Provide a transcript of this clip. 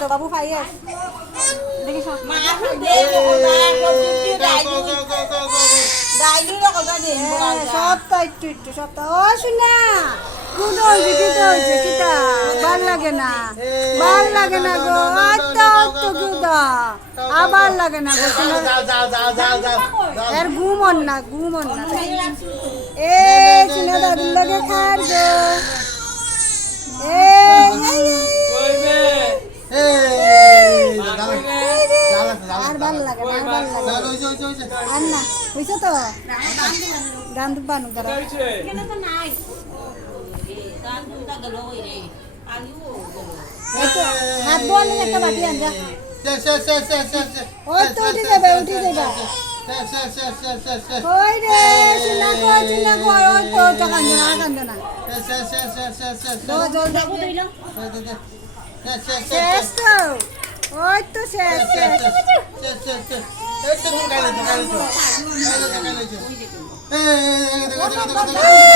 দো বাবু পাইয়ে দেখি সব সব তো একটু একটু সব তো ও শুনা কোন হয়েছে কিটা ভাল লাগে না গো আত্মা তো গুদা আবার লাগে না গো এর ঘুমন না এ চিনা দাদুর লাগে খার গো আর ভাল লাগে আর না বুঝছো তো গান বানু তারা হাত বোন একটা বাটি আনজা ওই তো উঠে যাবে ওই রে চিনা কো ওই তো কান্দনা শেষ তো ওই তো শেষ এই